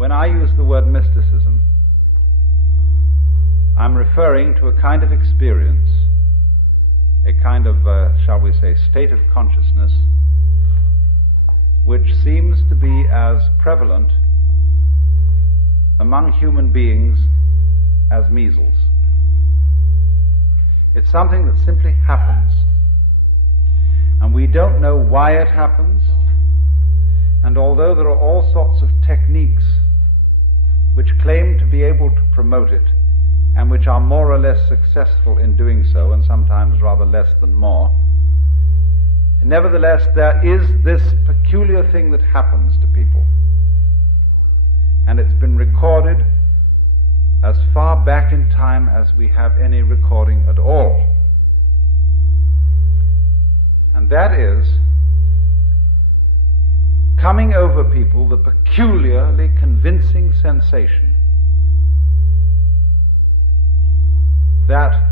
When I use the word mysticism, I'm referring to a kind of experience, a kind of, shall we say, state of consciousness, which seems to be as prevalent among human beings as measles. It's something that simply happens, and we don't know why it happens, and although there are all sorts of techniques which claim to be able to promote it, and which are more or less successful in doing so, and sometimes rather less than more, nevertheless there is this peculiar thing that happens to people, and it's been recorded as far back in time as we have any recording at all. And that is coming over people the peculiarly convincing sensation that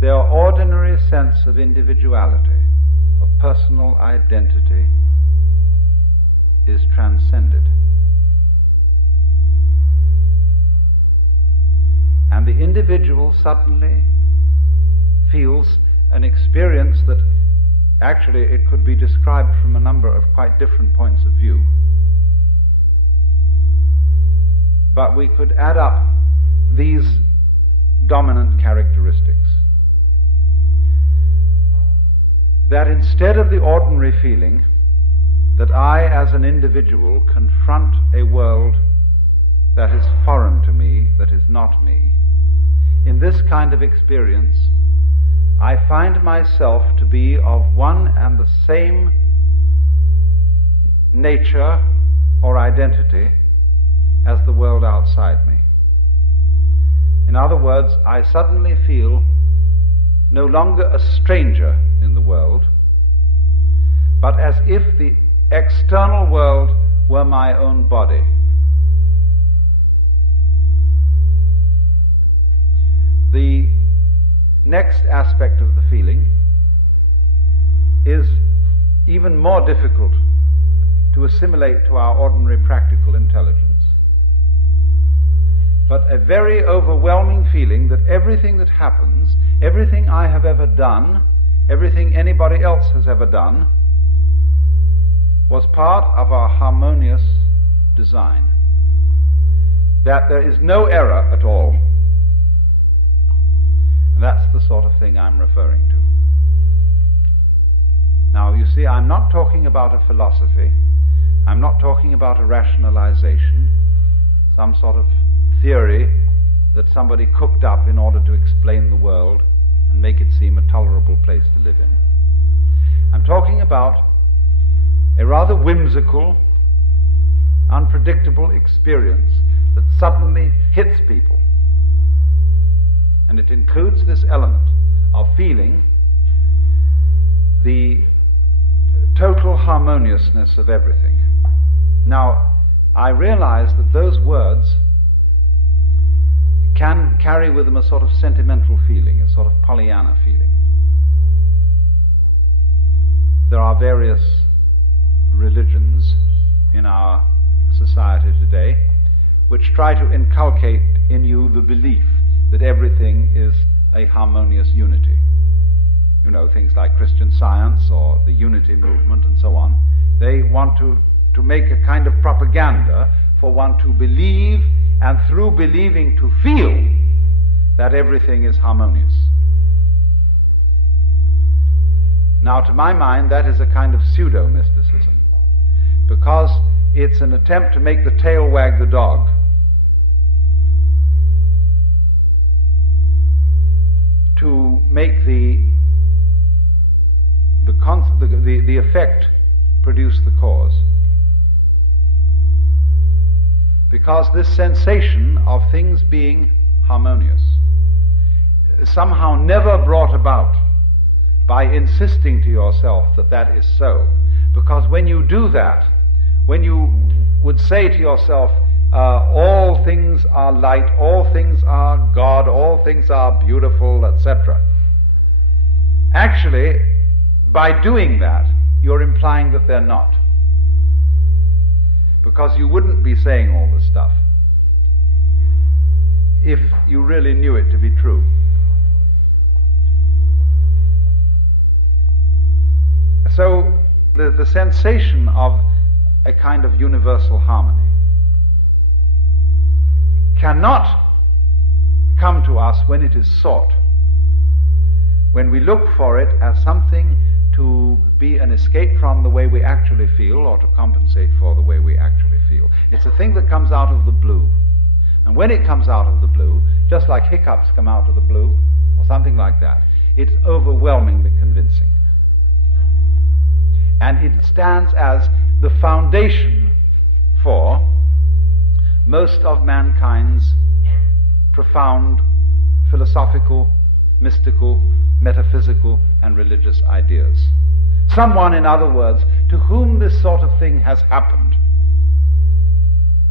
their ordinary sense of individuality, of personal identity, is transcended. And the individual suddenly feels an experience that actually it could be described from a number of quite different points of view. But we could add up these dominant characteristics. That instead of the ordinary feeling that I as an individual confront a world that is foreign to me, that is not me, in this kind of experience I find myself to be of one and the same nature or identity as the world outside me. In other words, I suddenly feel no longer a stranger in the world, but as if the external world were my own body. The next aspect of the feeling is even more difficult to assimilate to our ordinary practical intelligence, but a very overwhelming feeling that everything that happens, everything I have ever done, everything anybody else has ever done, was part of our harmonious design, that there is no error at all. And that's the sort of thing I'm referring to. Now, you see, I'm not talking about a philosophy. I'm not talking about a rationalization, some sort of theory that somebody cooked up in order to explain the world and make it seem a tolerable place to live in. I'm talking about a rather whimsical, unpredictable experience that suddenly hits people. And it includes this element of feeling the total harmoniousness of everything. Now, I realize that those words can carry with them a sort of sentimental feeling, a sort of Pollyanna feeling. There are various religions in our society today which try to inculcate in you the belief that everything is a harmonious unity. You know, things like Christian Science or the Unity movement and so on. They want to make a kind of propaganda for one to believe, and through believing to feel that everything is harmonious. Now, to my mind, that is a kind of pseudo-mysticism, because it's an attempt to make the tail wag the dog. To make the effect produce the cause. Because this sensation of things being harmonious is somehow never brought about by insisting to yourself that that is so. Because when you do that, when you would say to yourself, all things are light, all things are God, all things are beautiful, etc. Actually, by doing that, you're implying that they're not. because you wouldn't be saying all this stuff if you really knew it to be true. So the sensation of a kind of universal harmony cannot come to us when it is sought, when we look for it as something to be an escape from the way we actually feel or to compensate for the way we actually feel. It's a thing that comes out of the blue. And when it comes out of the blue, just like hiccups come out of the blue or something like that, it's overwhelmingly convincing. And it stands as the foundation for most of mankind's profound philosophical, mystical, metaphysical, and religious ideas. Someone, in other words, to whom this sort of thing has happened.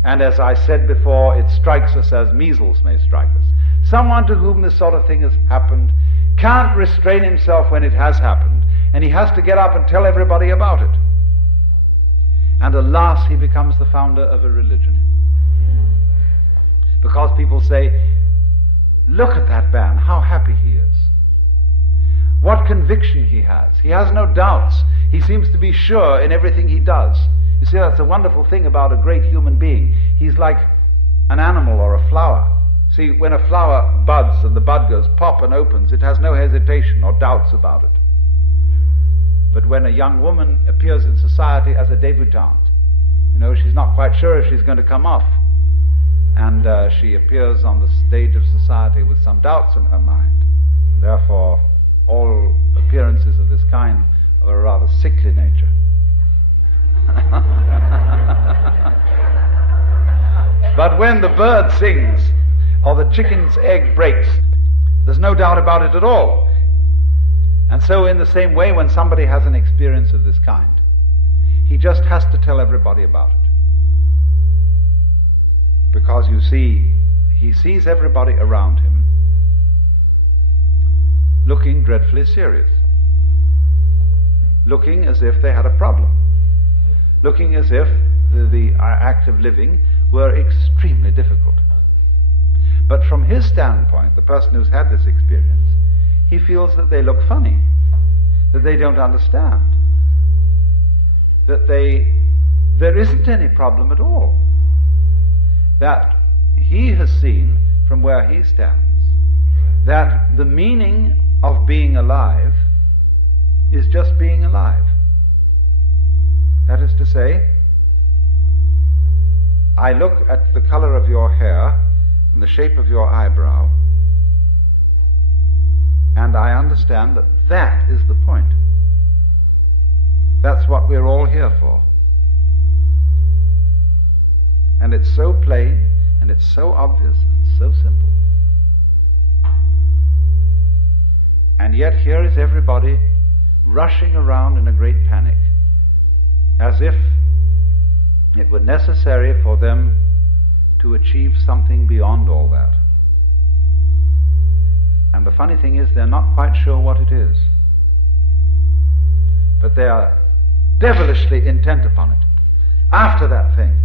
And as I said before, it strikes us as measles may strike us. Someone to whom this sort of thing has happened can't restrain himself when it has happened, and he has to get up and tell everybody about it. And alas, he becomes the founder of a religion. Because people say, look at that man, how happy he is. What conviction he has. He has no doubts. He seems to be sure in everything he does. You see, that's a wonderful thing about a great human being. He's like an animal or a flower. See, when a flower buds and the bud goes pop and opens, it has no hesitation or doubts about it. But when a young woman appears in society as a debutante, she's not quite sure if she's going to come off. And she appears on the stage of society with some doubts in her mind. And therefore, all appearances of this kind are of a rather sickly nature. But when the bird sings or the chicken's egg breaks, there's no doubt about it at all. And so in the same way, when somebody has an experience of this kind, he just has to tell everybody about it. Because you see, he sees everybody around him looking dreadfully serious, looking as if they had a problem, looking as if the act of living were extremely difficult. But from his standpoint, the person who's had this experience, he feels that they look funny, that they don't understand, that there isn't any problem at all, that he has seen from where he stands that the meaning of being alive is just being alive. That is to say, I look at the color of your hair and the shape of your eyebrow, and I understand that that is the point. That's what we're all here for. And it's so plain, and it's so obvious, and so simple. And yet here is everybody rushing around in a great panic, as if it were necessary for them to achieve something beyond all that. And the funny thing is, they're not quite sure what it is. But they are devilishly intent upon it, after that thing.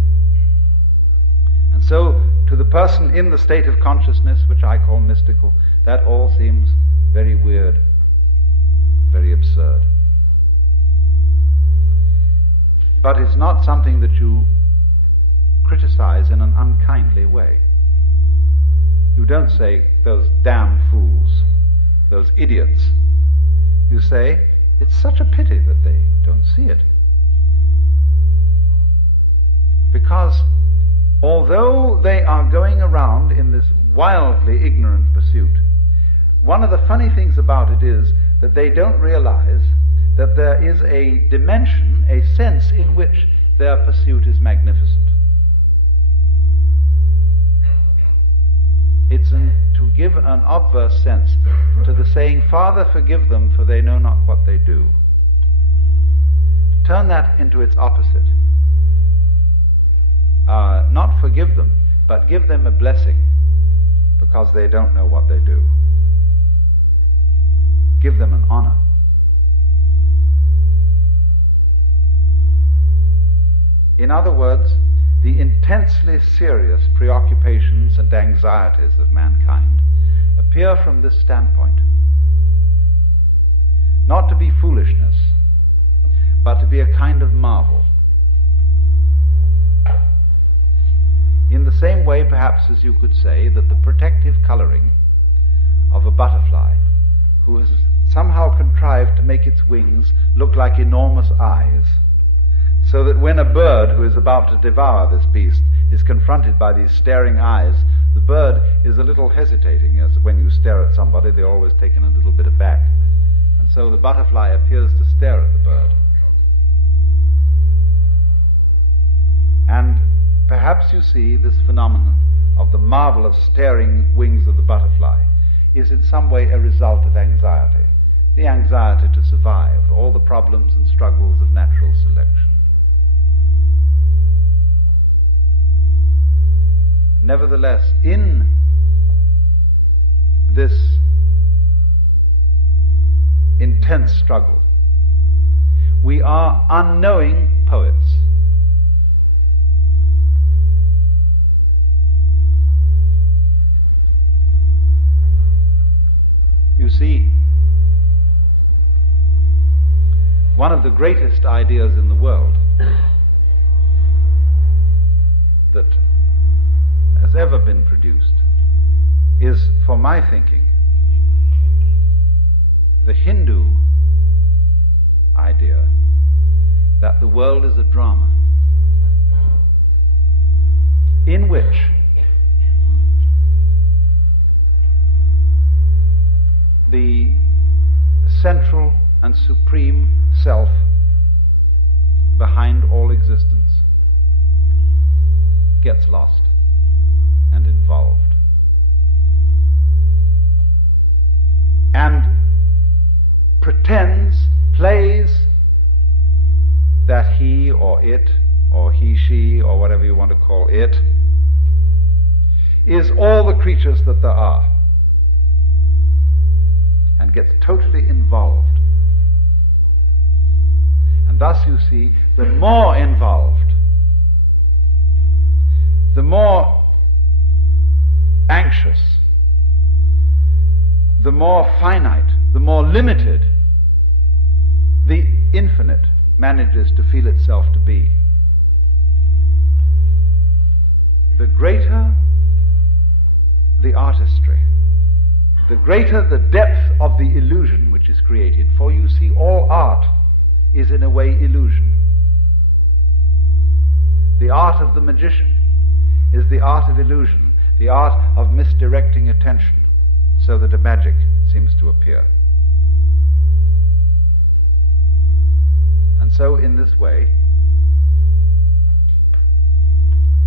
And so, to the person in the state of consciousness, which I call mystical, that all seems very weird, very absurd. But it's not something that you criticize in an unkindly way. You don't say, those damn fools, those idiots. You say, it's such a pity that they don't see it. Because although they are going around in this wildly ignorant pursuit, one of the funny things about it is that they don't realize that there is a dimension, a sense in which their pursuit is magnificent. It's to give an obverse sense to the saying, Father, forgive them, for they know not what they do. Turn that into its opposite. Not forgive them, but give them a blessing, because they don't know what they do. Give them an honor. In other words, the intensely serious preoccupations and anxieties of mankind appear from this standpoint. Not to be foolishness, but to be a kind of marvel. In the same way, perhaps, as you could say that the protective coloring of a butterfly, who has somehow contrived to make its wings look like enormous eyes, so that when a bird who is about to devour this beast is confronted by these staring eyes, the bird is a little hesitating, as when you stare at somebody, they're always taken a little bit aback. And so the butterfly appears to stare at the bird. And perhaps you see this phenomenon of the marvel of staring wings of the butterfly is in some way a result of anxiety. The anxiety to survive, all the problems and struggles of natural selection. Nevertheless, in this intense struggle, we are unknowing poets. You see, one of the greatest ideas in the world that has ever been produced is, for my thinking, the Hindu idea that the world is a drama in which the central and supreme self behind all existence gets lost and involved, and plays that he or it, or he, she, or whatever you want to call it, is all the creatures that there are, and gets totally involved. And thus, you see, the more involved, the more anxious, the more finite, the more limited the infinite manages to feel itself to be. The greater the artistry, the greater the depth of the illusion which is created. For you see, all art is in a way illusion. The art of the magician is the art of illusion, the art of misdirecting attention so that a magic seems to appear. And so in this way,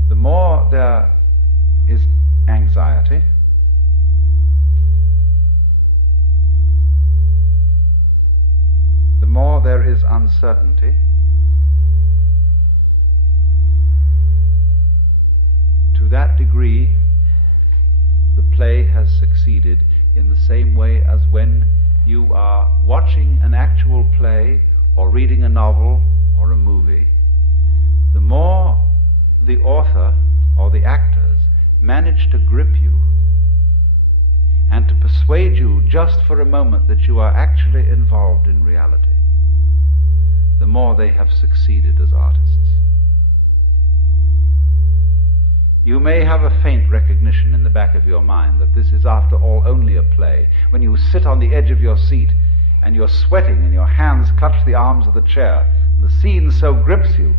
the more there is anxiety, the more there is uncertainty, to that degree the play has succeeded, in the same way as when you are watching an actual play or reading a novel or a movie, the more the author or the actors manage to grip you and to persuade you just for a moment that you are actually involved in reality, the more they have succeeded as artists. You may have a faint recognition in the back of your mind that this is after all only a play. When you sit on the edge of your seat and you're sweating and your hands clutch the arms of the chair, and the scene so grips you,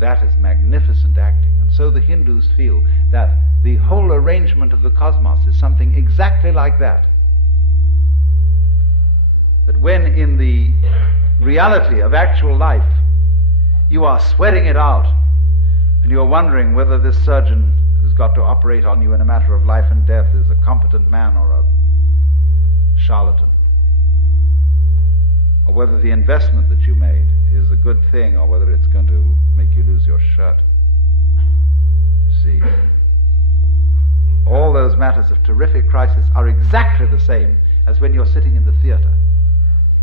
that is magnificent acting. And so the Hindus feel that the whole arrangement of the cosmos is something exactly like that. That when in the reality of actual life you are sweating it out, and you're wondering whether this surgeon who's got to operate on you in a matter of life and death is a competent man or a charlatan, or whether the investment that you made is a good thing, or whether it's going to make you lose your shirt. You see, all those matters of terrific crisis are exactly the same as when you're sitting in the theater,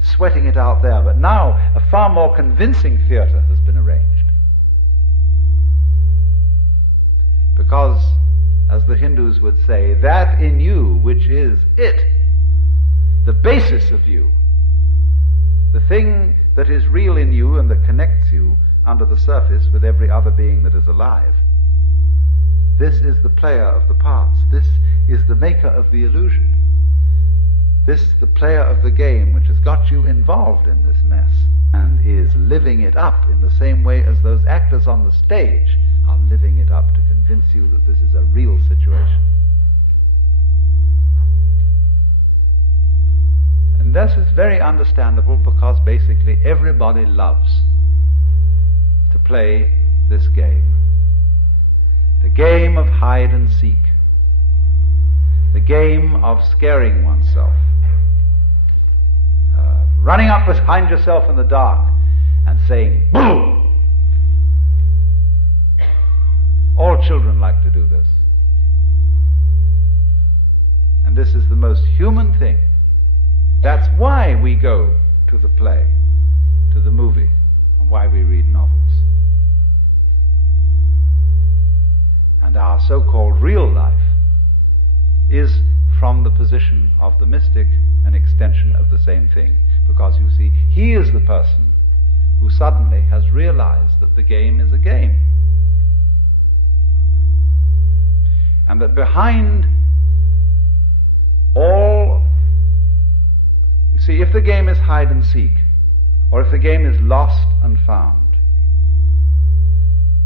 sweating it out there. But now a far more convincing theater has been arranged. because, as the Hindus would say, that in you which is it, the basis of you, the thing that is real in you and that connects you under the surface with every other being that is alive, this is the player of the parts. This is the maker of the illusion. This, the player of the game, which has got you involved in this mess and is living it up in the same way as those actors on the stage are living it up to convince you that this is a real situation. And this is very understandable because basically everybody loves to play this game. The game of hide and seek. The game of scaring oneself. Running up behind yourself in the dark and saying, "Boo!" All children like to do this. And this is the most human thing. That's why we go to the play, to the movie, and why we read novels. And our so-called real life is, from the position of the mystic, an extension of the same thing. Because you see, he is the person who suddenly has realized that the game is a game. And that behind all, you see, if the game is hide and seek, or if the game is lost and found,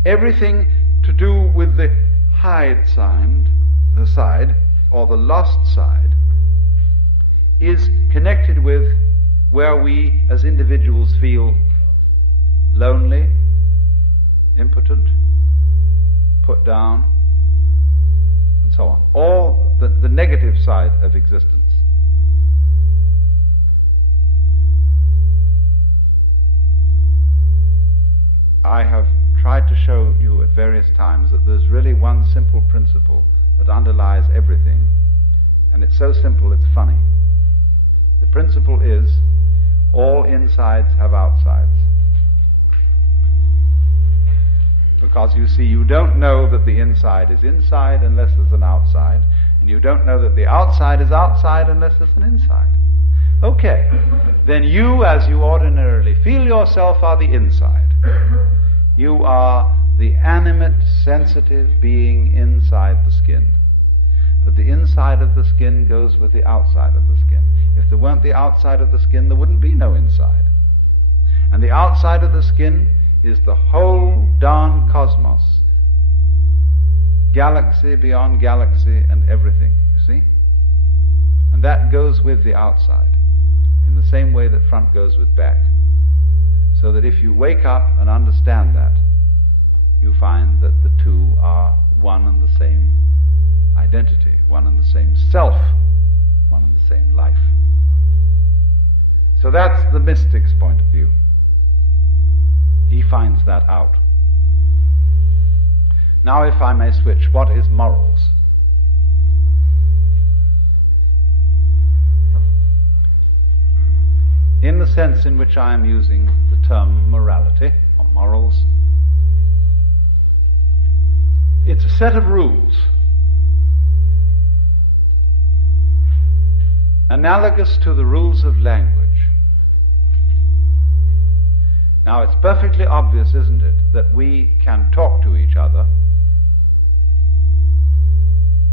everything to do with the hide side, or the lost side, is connected with where we as individuals feel lonely, impotent, put down, and so on. All the negative side of existence. I have tried to show you at various times that there's really one simple principle that underlies everything, and it's so simple it's funny. The principle is, all insides have outsides. Because you see, you don't know that the inside is inside unless there's an outside, and you don't know that the outside is outside unless there's an inside. Okay, then you, as you ordinarily feel yourself, are the inside. You are the animate, sensitive being inside the skin. But the inside of the skin goes with the outside of the skin. If there weren't the outside of the skin, there wouldn't be no inside. And the outside of the skin is the whole darn cosmos. Galaxy beyond galaxy and everything, you see? And that goes with the outside, in the same way that front goes with back. So that if you wake up and understand that, you find that the two are one and the same identity, one and the same self, one and the same life. So that's the mystic's point of view. He finds that out. Now, if I may switch, what is morals? In the sense in which I am using the term morality, or morals, it's a set of rules analogous to the rules of language. Now, it's perfectly obvious, isn't it, that we can talk to each other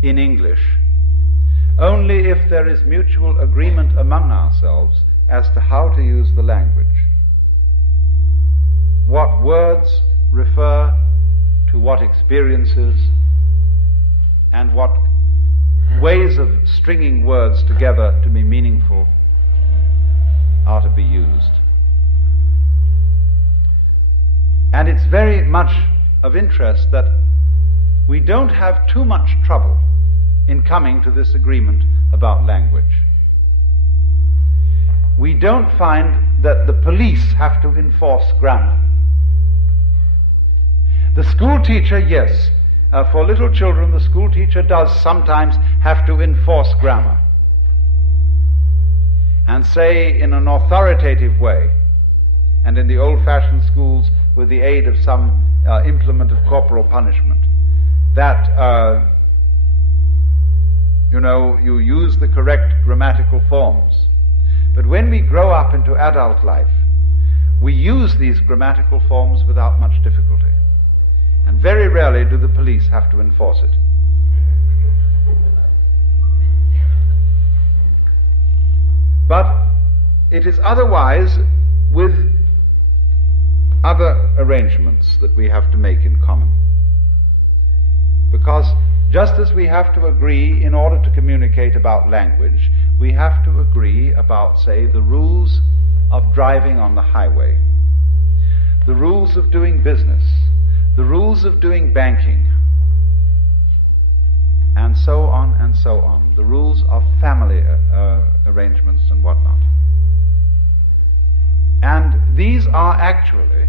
in English only if there is mutual agreement among ourselves as to how to use the language. What words refer to what experiences, and what ways of stringing words together to be meaningful are to be used. And it's very much of interest that we don't have too much trouble in coming to this agreement about language. We don't find that the police have to enforce grammar. The school teacher, yes, for little children, the school teacher does sometimes have to enforce grammar and say in an authoritative way, and in the old-fashioned schools with the aid of some implement of corporal punishment, that you use the correct grammatical forms. But when we grow up into adult life, we use these grammatical forms without much difficulty. And very rarely do the police have to enforce it. But it is otherwise with other arrangements that we have to make in common. Because just as we have to agree in order to communicate about language, we have to agree about, say, the rules of driving on the highway, the rules of doing business, the rules of doing banking, and so on, the rules of family arrangements and whatnot. And these are actually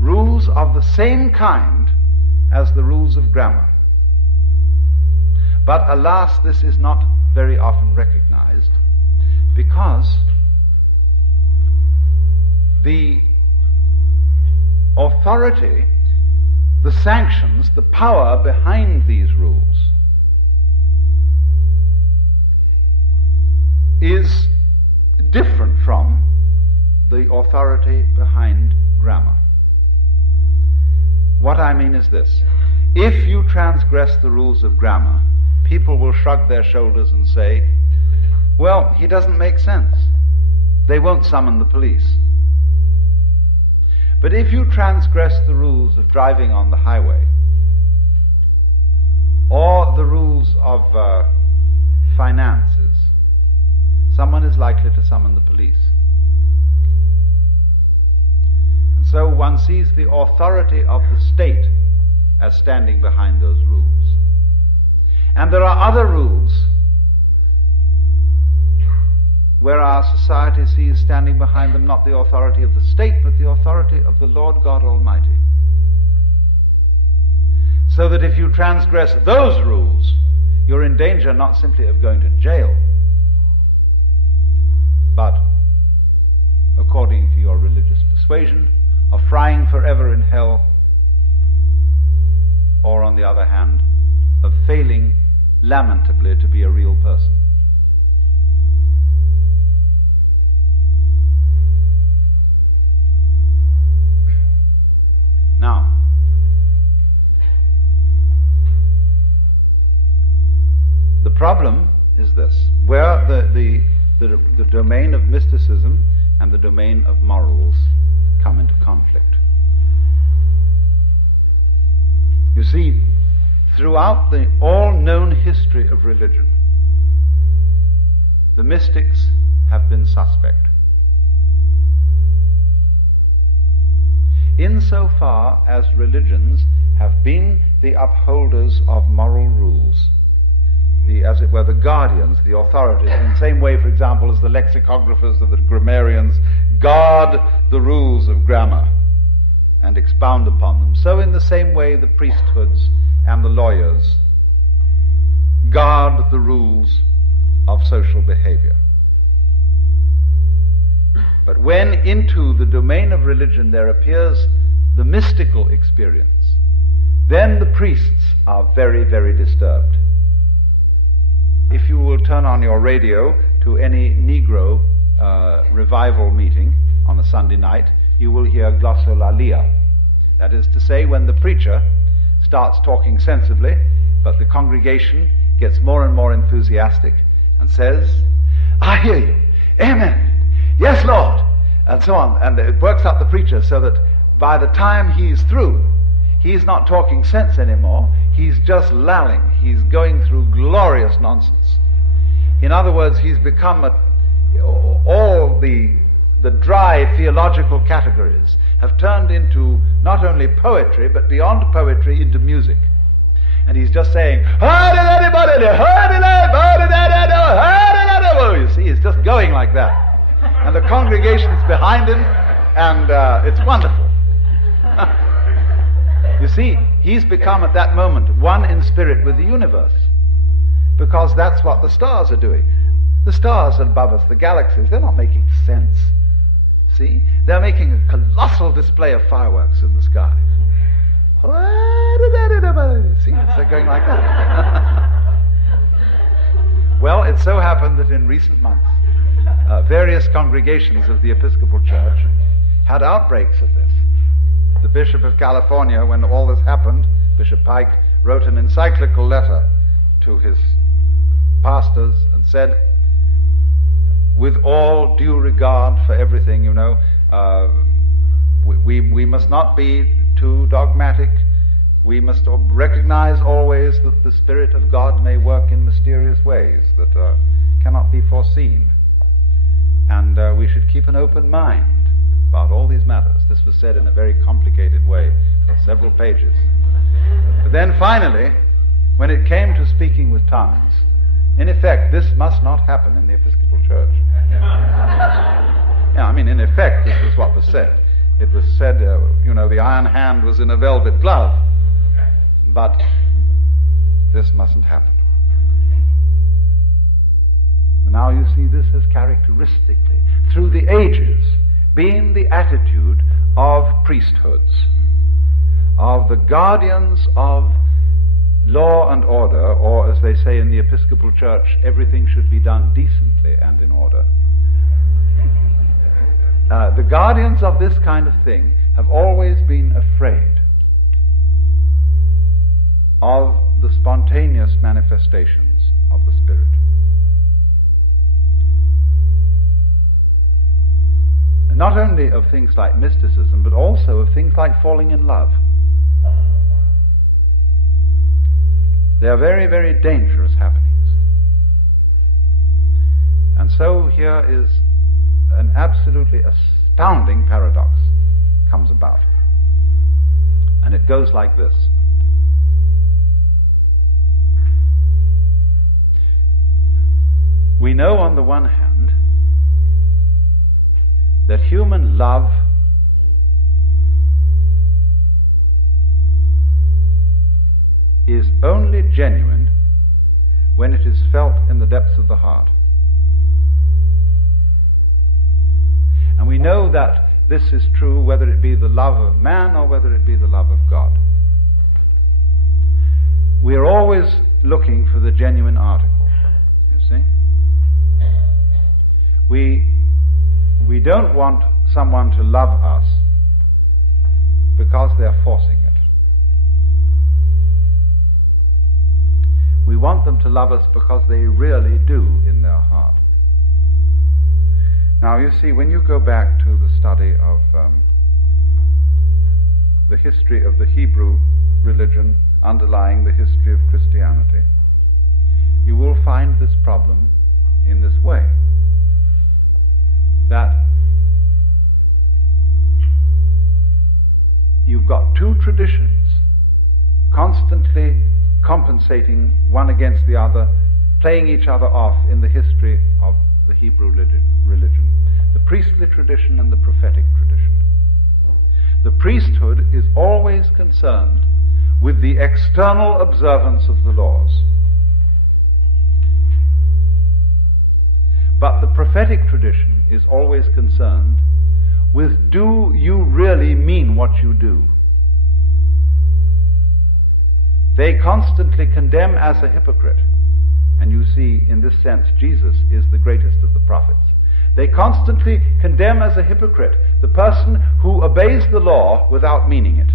rules of the same kind as the rules of grammar. But alas, this is not very often recognized, because the authority, the sanctions, the power behind these rules is different from the authority behind grammar. What I mean is this: if you transgress the rules of grammar, people will shrug their shoulders and say, well, he doesn't make sense. They won't summon the police. But if you transgress the rules of driving on the highway, or the rules of finances, someone is likely to summon the police. And so one sees the authority of the state as standing behind those rules. And there are other rules where our society sees standing behind them not the authority of the state, but the authority of the Lord God Almighty. So that if you transgress those rules, you're in danger not simply of going to jail, but, according to your religious persuasion, of frying forever in hell, or, on the other hand, of failing lamentably to be a real person. Now, the problem is this: where the domain of mysticism and the domain of morals come into conflict. You see, throughout the all-known history of religion, the mystics have been suspect. Insofar as religions have been the upholders of moral rules, as it were, the guardians, the authorities, in the same way, for example, as the lexicographers and the grammarians guard the rules of grammar and expound upon them, so in the same way the priesthoods and the lawyers guard the rules of social behavior. But when into the domain of religion there appears the mystical experience, then the priests are very, very disturbed. If you will turn on your radio to any Negro revival meeting on a Sunday night, you will hear glossolalia. That is to say, when the preacher starts talking sensibly, but the congregation gets more and more enthusiastic and says, I hear you, amen, yes Lord, and so on. And it works up the preacher so that by the time he's through, he's not talking sense anymore, he's just lalling, he's going through glorious nonsense. In other words, he's become all the dry theological categories have turned into not only poetry, but beyond poetry, into music. And he's just saying, you see, he's just going like that. And the congregation's behind him, and it's wonderful. You see, he's become at that moment one in spirit with the universe, because that's what the stars are doing. The stars above us, the galaxies, they're not making sense. See? They're making a colossal display of fireworks in the sky. See? see this? They're going like that. Well, it so happened that in recent months, various congregations of the Episcopal Church had outbreaks of this. The Bishop of California, when all this happened, Bishop Pike, wrote an encyclical letter to his pastors and said, with all due regard for everything, we must not be too dogmatic. We must recognize always that the Spirit of God may work in mysterious ways that cannot be foreseen. And we should keep an open mind about all these matters. This was said in a very complicated way for several pages. But then finally, when it came to speaking with tongues, in effect, this must not happen in the Episcopal Church. In effect, this was what was said. It was said, the iron hand was in a velvet glove. But this mustn't happen. Now you see, this has characteristically, through the ages, been the attitude of priesthoods, of the guardians of law and order, or as they say in the Episcopal Church, everything should be done decently and in order. The guardians of this kind of thing have always been afraid of the spontaneous manifestations of the Spirit. And not only of things like mysticism, but also of things like falling in love. They are very, very dangerous happenings. And so here is an absolutely astounding paradox comes about. And it goes like this. We know on the one hand that human love is only genuine when it is felt in the depths of the heart. And we know that this is true whether it be the love of man or whether it be the love of God. We are always looking for the genuine article, you see. We don't want someone to love us because they're forcing it. We want them to love us because they really do in their heart. Now you see, when you go back to the study of the history of the Hebrew religion underlying the history of Christianity, you will find this problem in this way. That you've got two traditions constantly compensating one against the other, playing each other off in the history of the Hebrew religion. The priestly tradition and the prophetic tradition. The priesthood is always concerned with the external observance of the laws. But the prophetic tradition is always concerned with, do you really mean what you do? They constantly condemn as a hypocrite. And you see, in this sense, Jesus is the greatest of the prophets. They constantly condemn as a hypocrite the person who obeys the law without meaning it.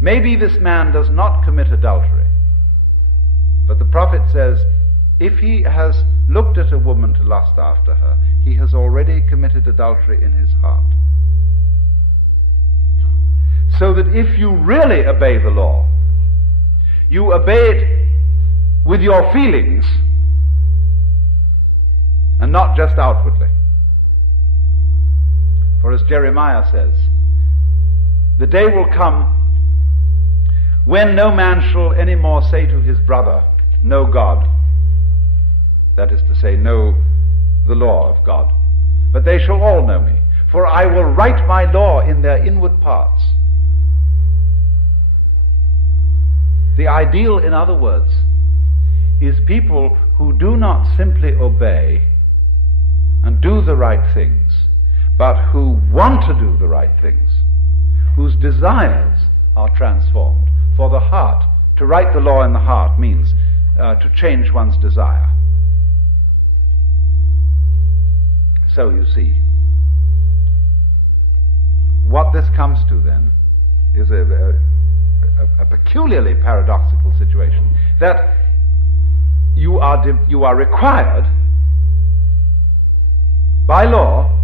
Maybe this man does not commit adultery, but the prophet says, if he has looked at a woman to lust after her, he has already committed adultery in his heart. So that if you really obey the law, you obey it with your feelings and not just outwardly. For as Jeremiah says, the day will come when no man shall any more say to his brother, know God. That is to say, know the law of God. But they shall all know me, for I will write my law in their inward parts. The ideal, in other words, is people who do not simply obey and do the right things, but who want to do the right things, whose desires are transformed. For the heart, to write the law in the heart means to change one's desire. So you see, what this comes to then is a peculiarly paradoxical situation, that you are required by law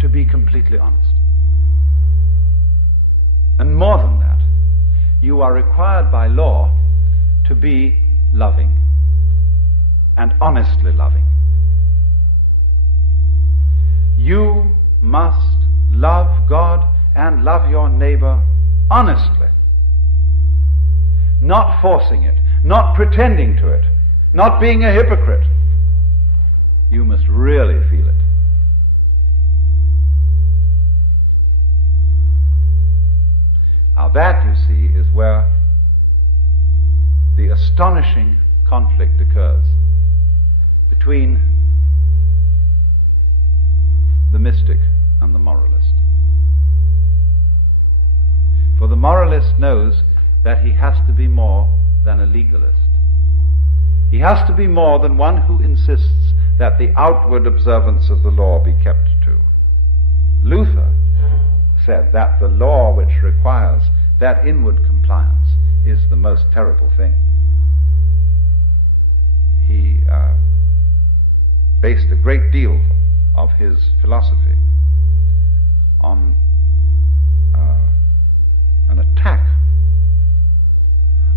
to be completely honest. And more than that, you are required by law to be loving, and honestly loving. You must love God and love your neighbor honestly, not forcing it, not pretending to it, not being a hypocrite. You must really feel it. Now that, you see, is where the astonishing conflict occurs between the mystic and the moralist. For the moralist knows that he has to be more than a legalist. He has to be more than one who insists that the outward observance of the law be kept to. Luther said that the law which requires that inward compliance is the most terrible thing. He based a great deal of his philosophy on an attack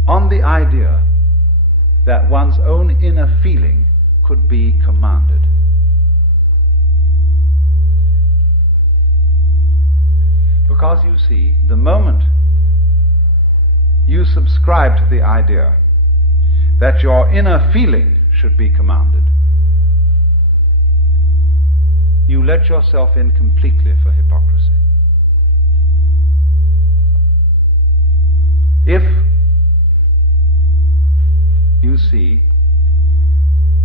on the idea that one's own inner feeling could be commanded. Because you see, the moment you subscribe to the idea that your inner feeling should be commanded, you let yourself in completely for hypocrisy. If you see,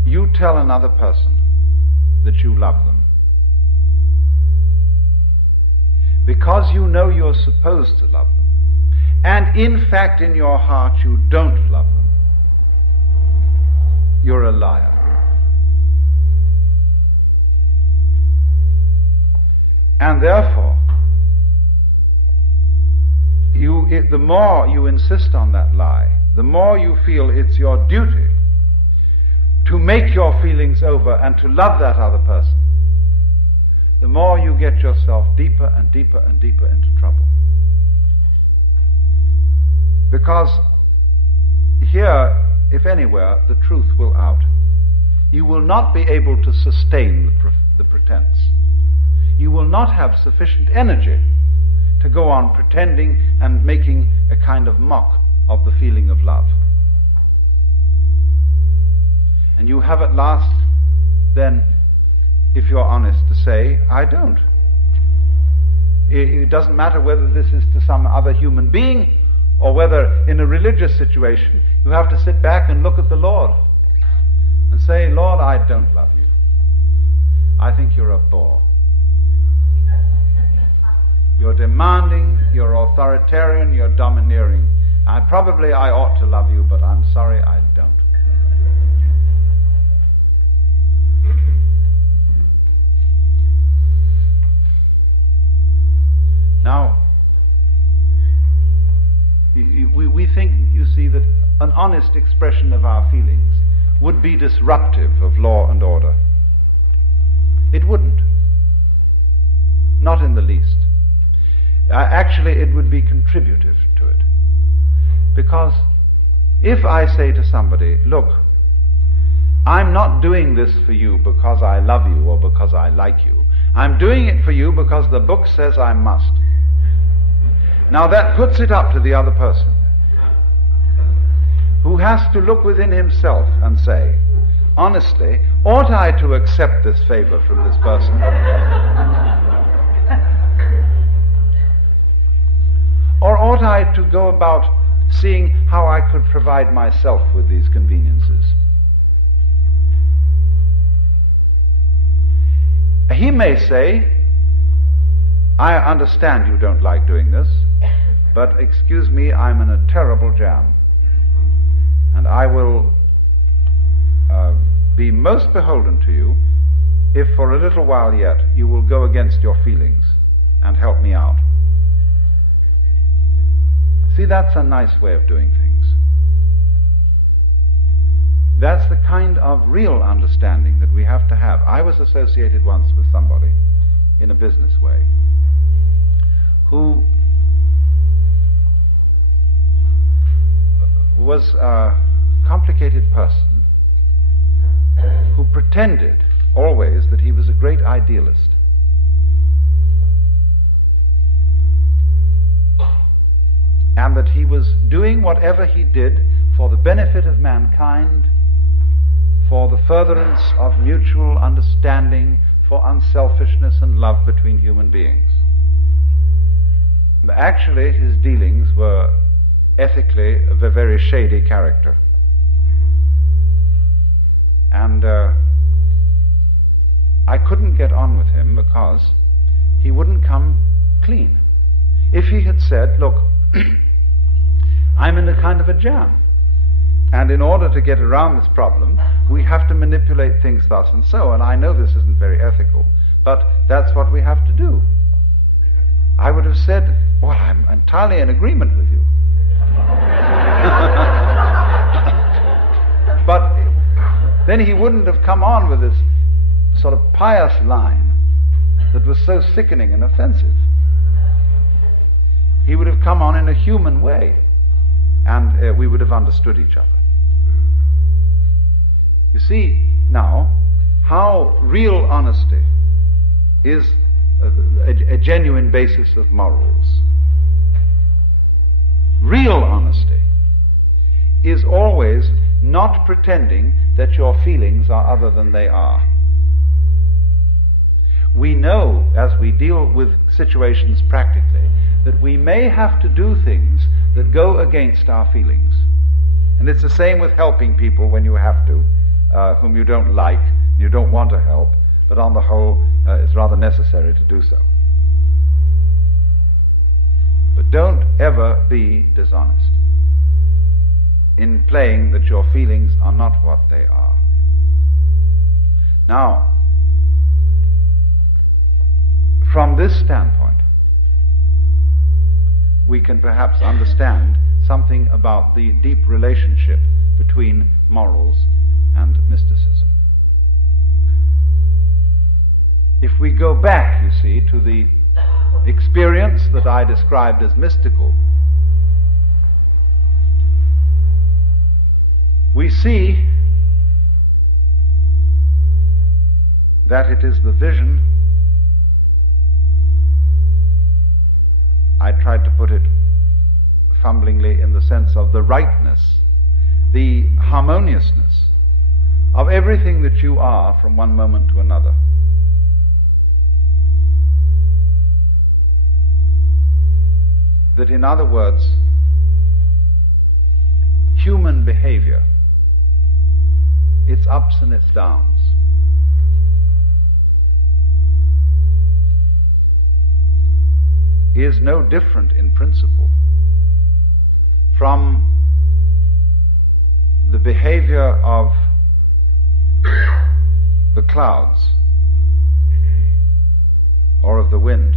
you tell another person that you love them because you know you're supposed to love them, and in fact in your heart you don't love them, you're a liar. And therefore, the more you insist on that lie, the more you feel it's your duty to make your feelings over and to love that other person, the more you get yourself deeper and deeper and deeper into trouble. Because here, if anywhere, the truth will out. You will not be able to sustain the pretense. You will not have sufficient energy to go on pretending and making a kind of mock of the feeling of love. And you have at last, then, if you're honest, to say, I don't. It doesn't matter whether this is to some other human being or whether in a religious situation you have to sit back and look at the Lord and say, Lord, I don't love you. I think you're a bore. You're demanding, you're authoritarian, you're domineering. Probably I ought to love you, but I'm sorry I don't. Now, we think, you see, that an honest expression of our feelings would be disruptive of law and order. It wouldn't. Not in the least. Actually, it would be contributive to it. Because if I say to somebody, look, I'm not doing this for you because I love you or because I like you. I'm doing it for you because the book says I must. Now that puts it up to the other person, who has to look within himself and say, honestly, ought I to accept this favor from this person? Or ought I to go about seeing how I could provide myself with these conveniences? He may say, I understand you don't like doing this, but excuse me, I'm in a terrible jam. And I will be most beholden to you if for a little while yet you will go against your feelings and help me out. See, that's a nice way of doing things. That's the kind of real understanding that we have to have. I was associated once with somebody in a business way who was a complicated person who pretended always that he was a great idealist. And that he was doing whatever he did for the benefit of mankind, for the furtherance of mutual understanding, for unselfishness and love between human beings. Actually, his dealings were ethically of a very shady character. And I couldn't get on with him because he wouldn't come clean. If he had said, look, I'm in a kind of a jam, and in order to get around this problem, we have to manipulate things thus and so, and I know this isn't very ethical, but that's what we have to do. I would have said, well, I'm entirely in agreement with you. But then he wouldn't have come on with this sort of pious line that was so sickening and offensive. He would have come on in a human way, and we would have understood each other. You see now how real honesty is a genuine basis of morals. Real honesty is always not pretending that your feelings are other than they are. We know, as we deal with situations practically, that we may have to do things that go against our feelings. And it's the same with helping people when you have to, whom you don't like, you don't want to help, but on the whole, it's rather necessary to do so. But don't ever be dishonest in playing that your feelings are not what they are. Now, from this standpoint, we can perhaps understand something about the deep relationship between morals and mysticism. If we go back, you see, to the experience that I described as mystical, we see that it is the vision, I tried to put it fumblingly in the sense of the rightness, the harmoniousness of everything that you are from one moment to another. That, in other words, human behavior, its ups and its downs, is no different in principle from the behavior of the clouds or of the wind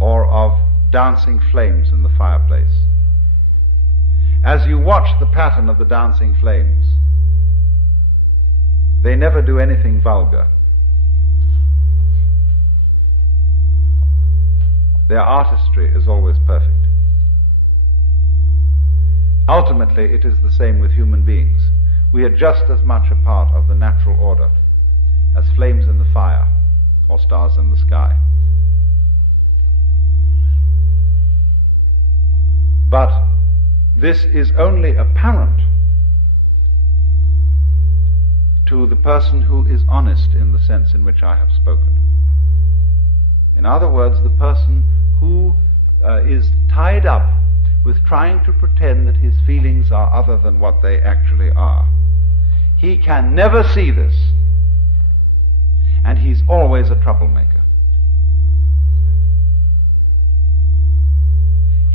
or of dancing flames in the fireplace. As you watch the pattern of the dancing flames, they never do anything vulgar. Their artistry is always perfect. Ultimately, it is the same with human beings. We are just as much a part of the natural order as flames in the fire or stars in the sky. But this is only apparent to the person who is honest in the sense in which I have spoken. In other words, the person who is tied up with trying to pretend that his feelings are other than what they actually are. He can never see this, and he's always a troublemaker.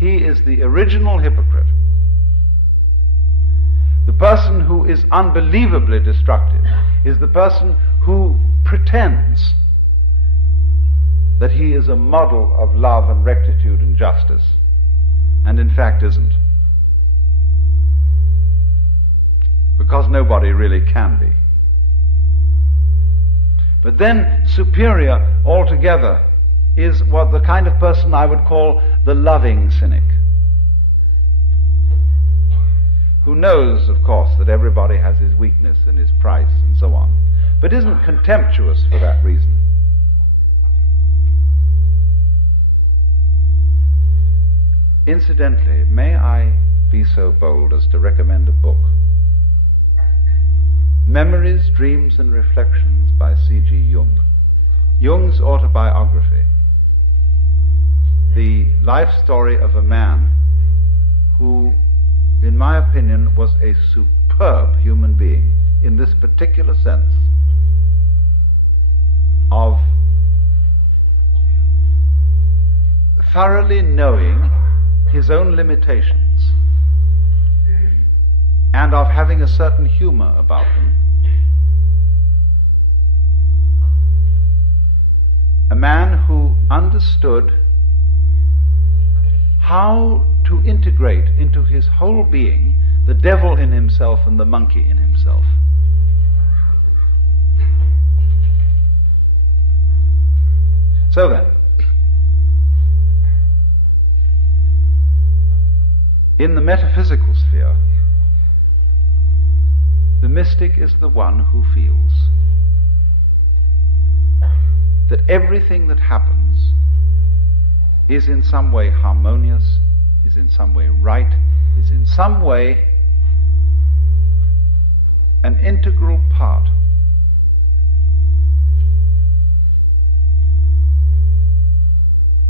he is the original hypocrite. The person who is unbelievably destructive is the person who pretends that he is a model of love and rectitude and justice, and in fact isn't. Because nobody really can be. But then superior altogether is what the kind of person I would call the loving cynic, who knows, of course, that everybody has his weakness and his price and so on, but isn't contemptuous for that reason. Incidentally, may I be so bold as to recommend a book? Memories, Dreams and Reflections by C.G. Jung. Jung's autobiography. The life story of a man who, in my opinion, was a superb human being in this particular sense of thoroughly knowing his own limitations and of having a certain humor about them. A man who understood how to integrate into his whole being the devil in himself and the monkey in himself. So then, in the metaphysical sphere, the mystic is the one who feels that everything that happens is in some way harmonious, is in some way right, is in some way an integral part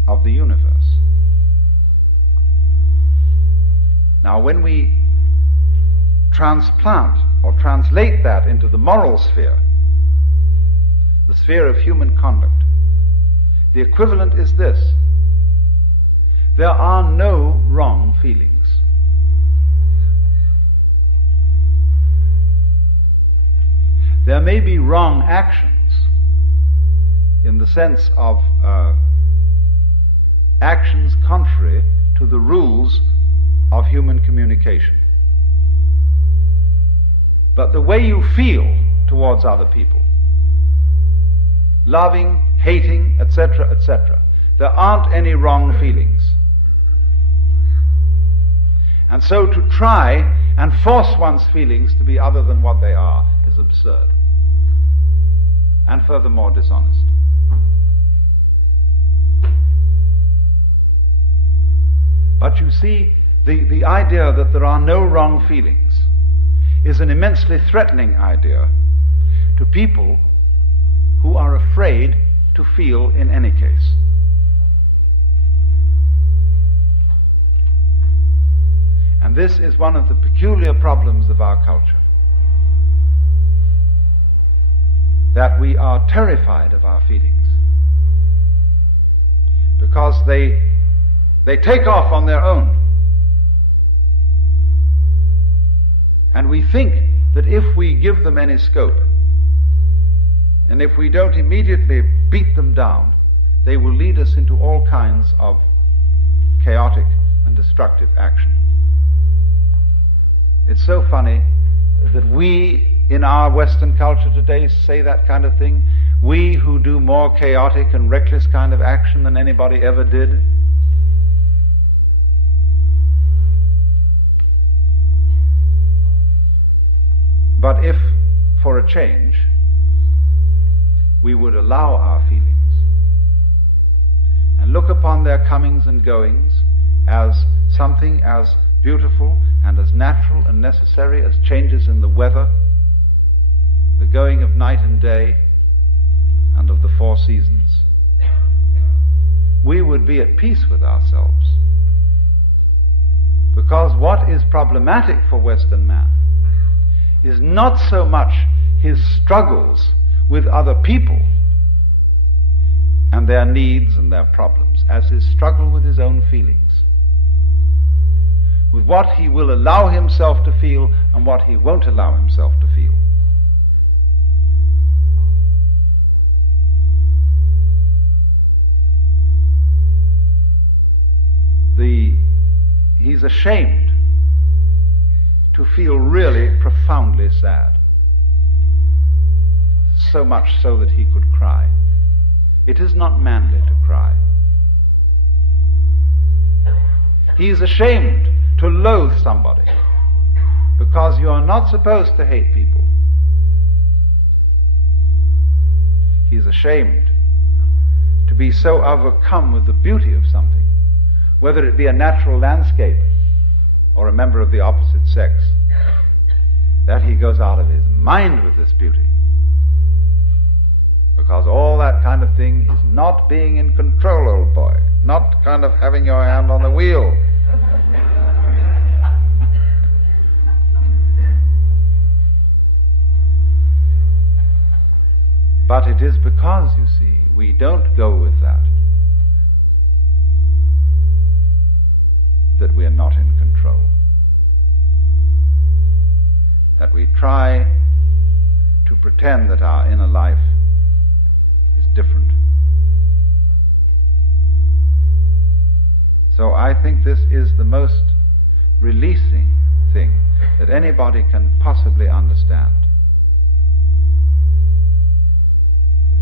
of the universe. Now, when we transplant or translate that into the moral sphere, the sphere of human conduct, the equivalent is this: there are no wrong feelings. There may be wrong actions in the sense of actions contrary to the rules of human communication. But the way you feel towards other people, loving, hating, etc., etc., there aren't any wrong feelings. And so to try and force one's feelings to be other than what they are is absurd, and furthermore dishonest. But you see, the idea that there are no wrong feelings is an immensely threatening idea to people who are afraid to feel in any case. And this is one of the peculiar problems of our culture, that we are terrified of our feelings because they take off on their own. And we think that if we give them any scope, and if we don't immediately beat them down, they will lead us into all kinds of chaotic and destructive action. It's so funny that we, in our Western culture today, say that kind of thing. We who do more chaotic and reckless kind of action than anybody ever did. But if, for a change, we would allow our feelings and look upon their comings and goings as something as beautiful and as natural and necessary as changes in the weather, the going of night and day, and of the four seasons, we would be at peace with ourselves. Because what is problematic for Western man is not so much his struggles with other people and their needs and their problems as his struggle with his own feelings. with what he will allow himself to feel and what he won't allow himself to feel. He's ashamed to feel really profoundly sad, so much so that he could cry. It is not manly to cry. He is ashamed to loathe somebody, because you are not supposed to hate people. He is ashamed to be so overcome with the beauty of something, whether it be a natural landscape or a member of the opposite sex, that he goes out of his mind with this beauty. Because all that kind of thing is not being in control, old boy. Not kind of having your hand on the wheel. But it is because, you see, we don't go with that we are not in control. That we try to pretend that our inner life is different. So I think this is the most releasing thing that anybody can possibly understand.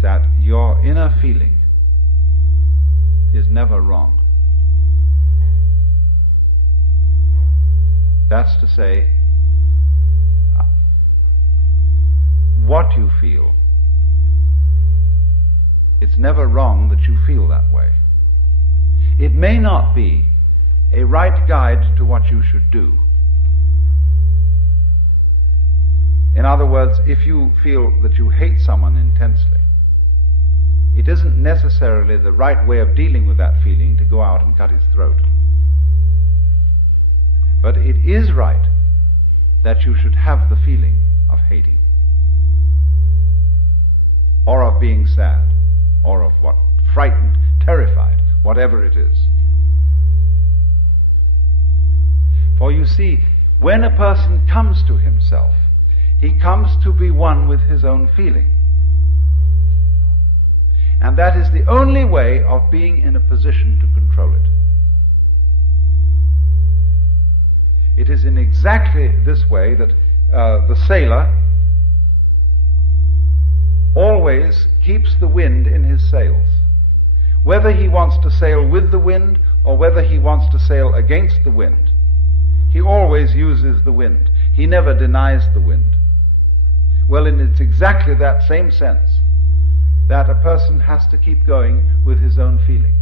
That your inner feeling is never wrong. That's to say, what you feel, it's never wrong that you feel that way. It may not be a right guide to what you should do. In other words, if you feel that you hate someone intensely, it isn't necessarily the right way of dealing with that feeling to go out and cut his throat. But it is right that you should have the feeling of hating, or of being sad, or of what, frightened, terrified, whatever it is. For you see, when a person comes to himself, he comes to be one with his own feeling. And that is the only way of being in a position to control it. It is in exactly this way that the sailor always keeps the wind in his sails. Whether he wants to sail with the wind or whether he wants to sail against the wind, he always uses the wind. He never denies the wind. Well, and it's exactly that same sense that a person has to keep going with his own feeling.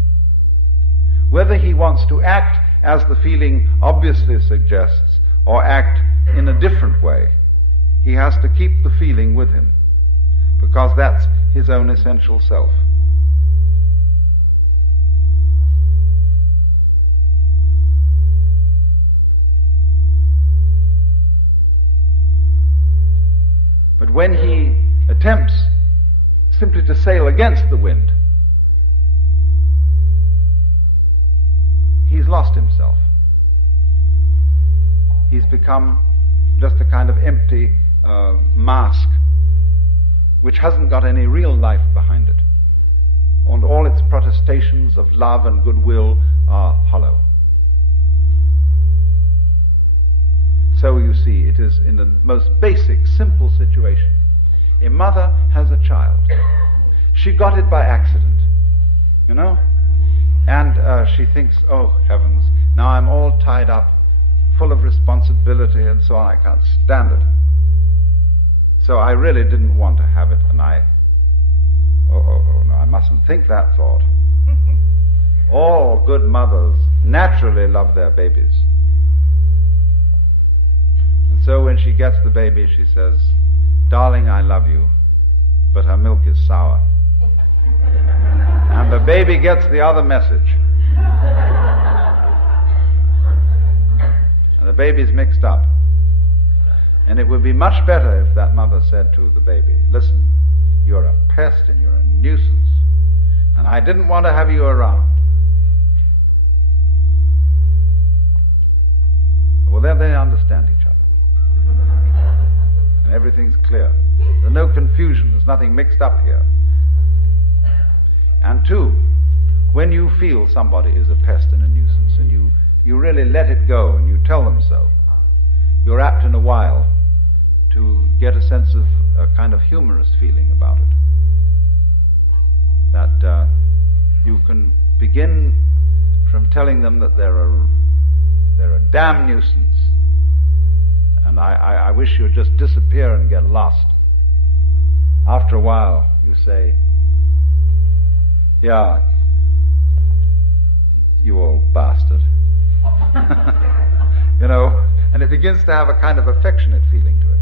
Whether he wants to act as the feeling obviously suggests or act in a different way, he has to keep the feeling with him, because that's his own essential self. But when he attempts simply to sail against the wind, he's lost himself. He's become just a kind of empty mask which hasn't got any real life behind it. And all its protestations of love and goodwill are hollow. So you see, it is in the most basic, simple situation. A mother has a child. She got it by accident, you know? And she thinks, oh heavens, now I'm all tied up, full of responsibility and so on, I can't stand it. So I really didn't want to have it, and no, I mustn't think that thought. All good mothers naturally love their babies. And so when she gets the baby, she says, "Darling, I love you, but her milk is sour." And the baby gets the other message. And the baby's mixed up. And it would be much better if that mother said to the baby, "Listen, you're a pest and you're a nuisance, and I didn't want to have you around." well, then they understand each other. And everything's clear. There's no confusion. There's nothing mixed up here. And two, when you feel somebody is a pest and a nuisance, and you really let it go and you tell them so, you're apt in a while to get a sense of a kind of humorous feeling about it. That you can begin from telling them that they're a damn nuisance, and I wish you'd just disappear and get lost. After a while, you say, yeah, you old bastard. You know, and it begins to have a kind of affectionate feeling to it.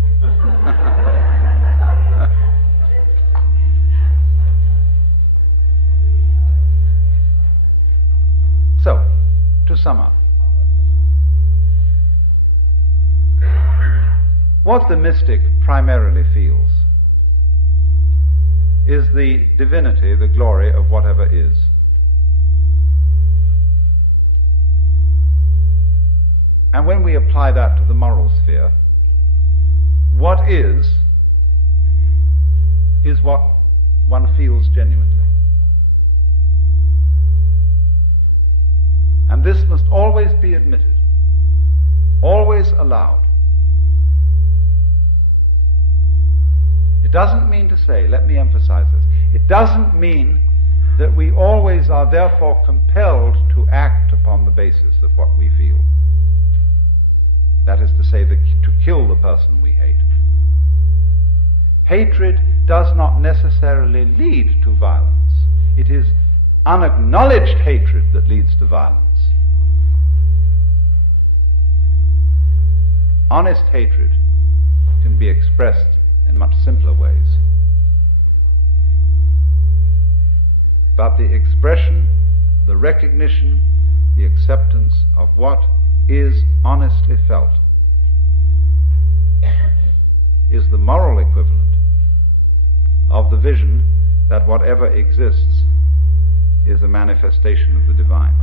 So, to sum up, what the mystic primarily feels is the divinity, the glory of whatever is. And when we apply that to the moral sphere, what is what one feels genuinely. And this must always be admitted, always allowed. It doesn't mean to say, let me emphasize this, it doesn't mean that we always are therefore compelled to act upon the basis of what we feel. That is to say, to kill the person we hate. Hatred does not necessarily lead to violence. It is unacknowledged hatred that leads to violence. Honest hatred can be expressed in much simpler ways. But the expression, the recognition, the acceptance of what is honestly felt is the moral equivalent of the vision that whatever exists is a manifestation of the divine.